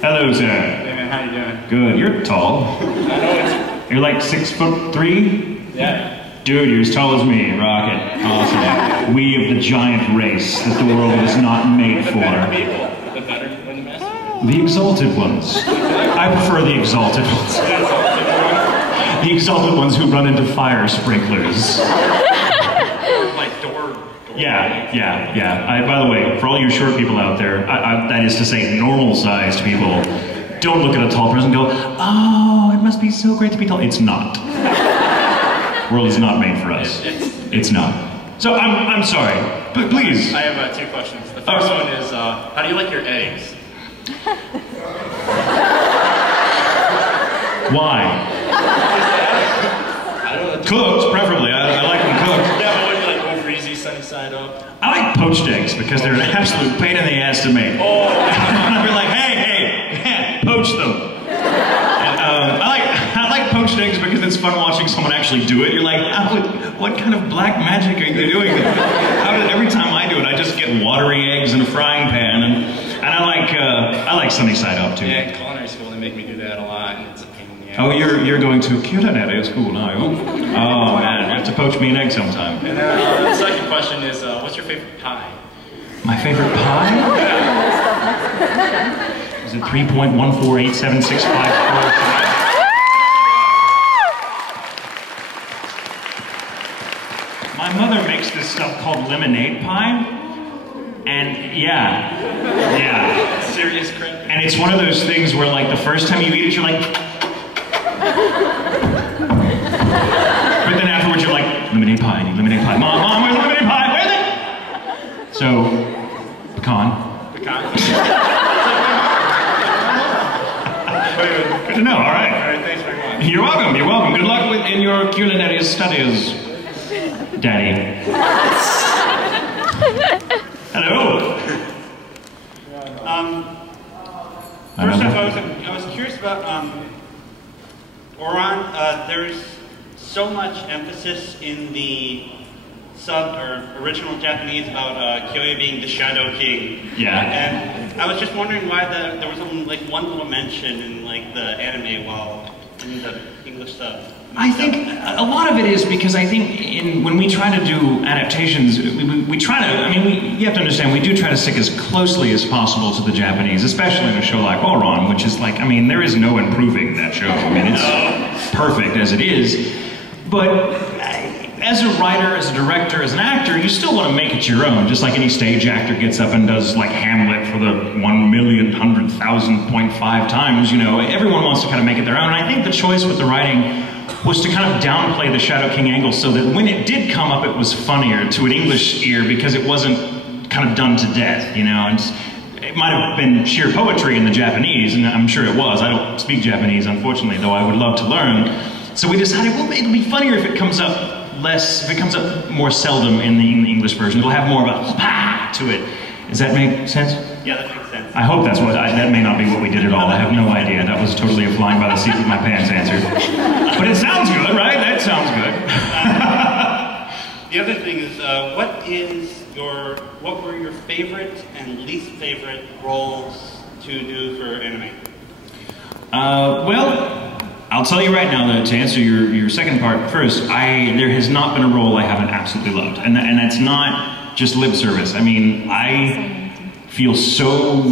Hello, sir. Hey man, how you doing? Good. You're tall. I know You're like 6'3"? Yeah. Dude, you're as tall as me. Rocket. Awesome. We of the giant race that the world was not made The for. better people. The better than the best. The exalted ones. I prefer the exalted ones. The exalted ones who run into fire sprinklers. Like door. Yeah. By the way, for all you short people out there, that is to say normal-sized people, don't look at a tall person and go, oh, it must be so great to be tall. It's not. The world is not made for us. It's not. So I'm sorry, but please. I have two questions. The first one is, how do you like your eggs? Why? I don't know. Cooked, preferably. I like them cooked. Yeah, but what do you like, over easy, sunny side up? I like poached eggs because they're an absolute pain in the ass to make. Oh. I'd be like, hey, poach them. And, I like poached eggs because it's fun watching someone actually do it. You're like, what kind of black magic are you doing? Every time I do it, I just get watery eggs in a frying pan, and I like sunny side up too. Yeah, in culinary school they make me do that a lot, and it's a pain in the ass. Oh, you're going to culinary school, are you? Oh man, you have to poach me an egg sometime. And then the second question is, what's your favorite pie? My favorite pie? Is it 3.1487654? My mother makes this stuff called lemonade pie, and yeah. Serious crap. And it's one of those things where, like, the first time you eat it, you're like, but then afterwards you're like, lemonade pie, I need lemonade pie. Mom, where's the lemonade pie? Where's it? So, pecan. Pecan. Good to know. All right. All right, thanks very much. You're welcome. Good luck in your culinary studies, Daddy. Hello. First off, I was curious about Oran. There's so much emphasis in the sub or original Japanese about Kyoya being the Shadow King. Yeah. And I was just wondering why there was only like one little mention in like the anime while in the English sub. I think a lot of it is because I think when we try to do adaptations, we try to, you have to understand, we do try to stick as closely as possible to the Japanese, especially in a show like Oran, which is like, there is no improving that show. It's perfect as it is. But as a writer, as a director, as an actor, you still want to make it your own, just like any stage actor gets up and does like Hamlet for the 1,100,000.5 times, everyone wants to kind of make it their own. And I think the choice with the writing was to kind of downplay the Shadow King angle so that when it did come up, it was funnier to an English ear because it wasn't kind of done to death, and it might have been sheer poetry in the Japanese, and I'm sure it was. I don't speak Japanese, unfortunately, though I would love to learn. So we decided, well, it'll be funnier if it comes up more seldom in the English version. It'll have more of a pa to it. Does that make sense? Yeah, that makes sense. I hope that's that may not be what we did at all. I have no idea. That was totally a flying by the seat of my pants answer. But it sounds good, right? That sounds good. The other thing is, what were your favorite and least favorite roles to do for anime? Well, I'll tell you right now, though, to answer your second part first, there has not been a role I haven't absolutely loved. And that's not just lip service. I feel so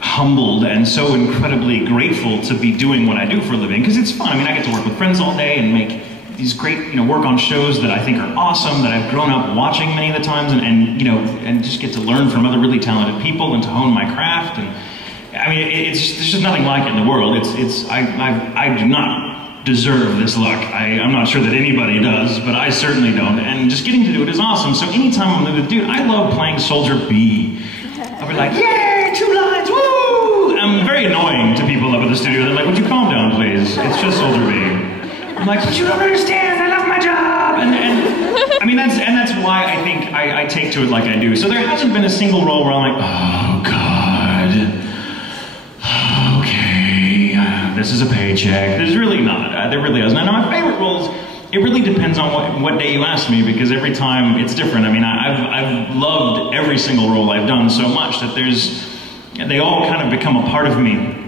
humbled and so incredibly grateful to be doing what I do for a living, because it's fun. I get to work with friends all day and make these great, work on shows that I think are awesome, that I've grown up watching many of the times, and just get to learn from other really talented people and to hone my craft. And there's just nothing like it in the world. I do not deserve this luck. I'm not sure that anybody does, but I certainly don't. And just getting to do it is awesome. So anytime I'm with, dude, I love playing Soldier B. I'll be like, yay, 2 lines, woo! I'm very annoying to people up at the studio. They're like, would you calm down, please? It's just Soldier B. I'm like, but you don't understand, I love my job! That's why I think I take to it like I do. So there hasn't been a single role where I'm like, oh, God. Okay, this is a paycheck. There's really not. There really isn't. I know my favorite roles, it really depends on what day you ask me, because every time it's different. I've loved every single role I've done so much that there's they all kind of become a part of me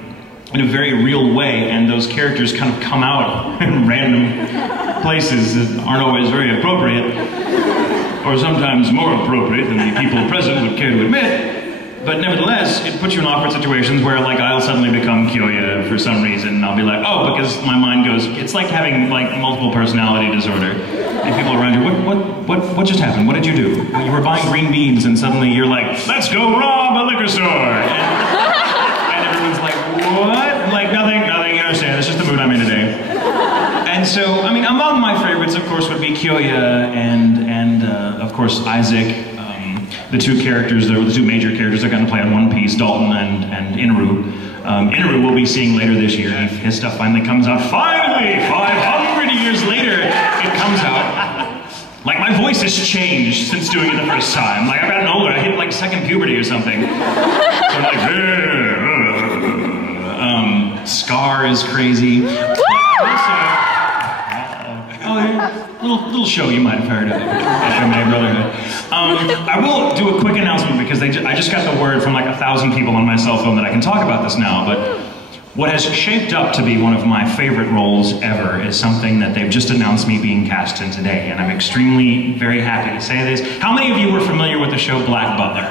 in a very real way, and those characters kind of come out in random places that aren't always very appropriate, or sometimes more appropriate than the people present would care to admit. But nevertheless, it puts you in awkward situations where, like, I'll suddenly become Kyoya for some reason, and I'll be like, oh, because my mind goes, it's like having, like, multiple personality disorder. And people around you, what just happened? What did you do? You were buying green beans, and suddenly you're like, let's go rob a liquor store! And everyone's like, what? I'm like, nothing, you understand, it's just the mood I'm in today. And so, I mean, among my favorites, of course, would be Kyoya and of course, Isaac. The two characters, the two major characters that are going to play on One Piece, Dalton and Inaru. Inaru we'll be seeing later this year. His stuff finally comes out. Finally! 500 years later, it comes out. Like, my voice has changed since doing it the first time. Like, I've gotten older. I hit, like, second puberty or something. So I'm like, Scar is crazy. Oh, yeah. Little show you might have heard of. MMA Brotherhood. I will do a quick announcement because I just got the word from like 1,000 people on my cell phone that I can talk about this now, but what has shaped up to be one of my favorite roles ever is something that they've just announced me being cast in today, and I'm extremely very happy to say this. How many of you were familiar with the show Black Butler?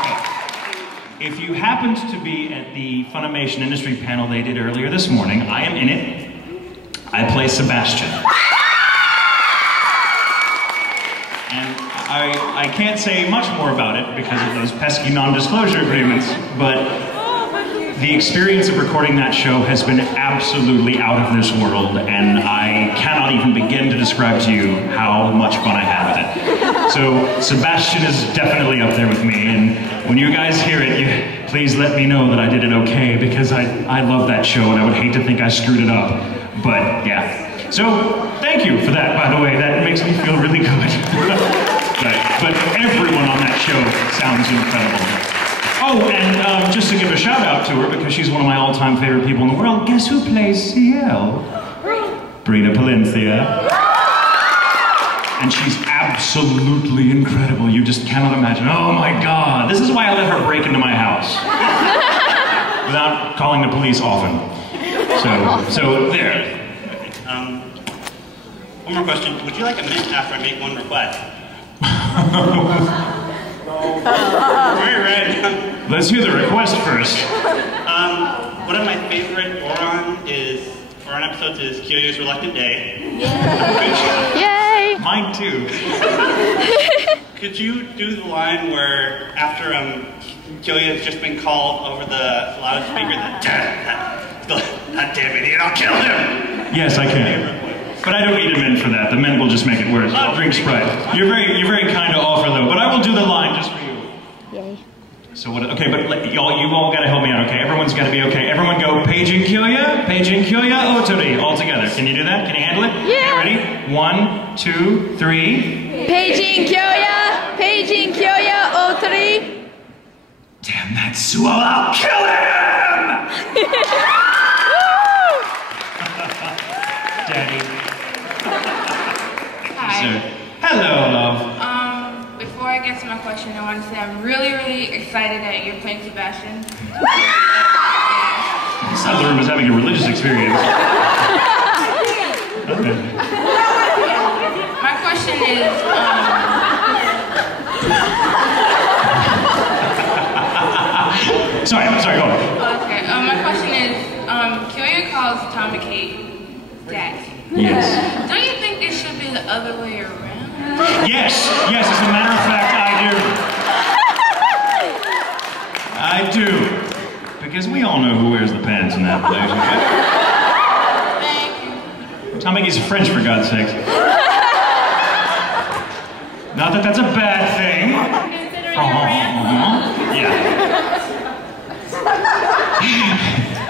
Okay. If you happened to be at the Funimation industry panel they did earlier this morning, I am in it. I play Sebastian. And I can't say much more about it because of those pesky non-disclosure agreements, but the experience of recording that show has been absolutely out of this world, and I cannot even begin to describe to you how much fun I had with it. So Sebastian is definitely up there with me, and when you guys hear it, please let me know that I did it okay, because I love that show and I would hate to think I screwed it up. But yeah. So thank you for that, by the way. That makes me feel really good. But everyone on that show sounds incredible. Oh, and just to give a shout out to her, because she's one of my all-time favorite people in the world, guess who plays CL? Brina Palencia. And she's absolutely incredible. You just cannot imagine. Oh my God. This is why I let her break into my house. Without calling the police often. So there. One more question. Would you like a mint after I make one request? Very right. Let's hear the request first. One of my favorite Oron episodes is Kyoya's Reluctant Day. Yay! Mine too. Could you do the line where after Kyoya's just been called over the loudspeaker that damn idiot, I'll kill him! Yes, I can. But I don't need a mint for that. The mint will just make it worse. I'll drink Sprite. You're very kind to offer though, but I will do the line just for you. Yay. So what, okay, but you all gotta help me out, okay? Everyone's gotta be okay. Everyone go, Peijin Kyoya, Otori, all together. Can you do that? Can you handle it? Yeah. Okay, ready? 1, 2, 3. Peijin Kyoya, Otori. Damn that Suo, I'll kill him! Daddy. Hi. Sir. Hello, love. Before I get to my question, I want to say I'm really excited that you're playing Sebastian. Sounds the room is having a religious experience. Okay. My question is, Sorry, go on. okay, my question is, Kyoya calls Tamaki Dad. Yes. Don't you think it should be the other way around? Yes, as a matter of fact, I do. Because we all know who wears the pants in that relationship. Thank you. Tamaki's French, for God's sake. Not that that's a bad thing. Considering your brand? Yeah.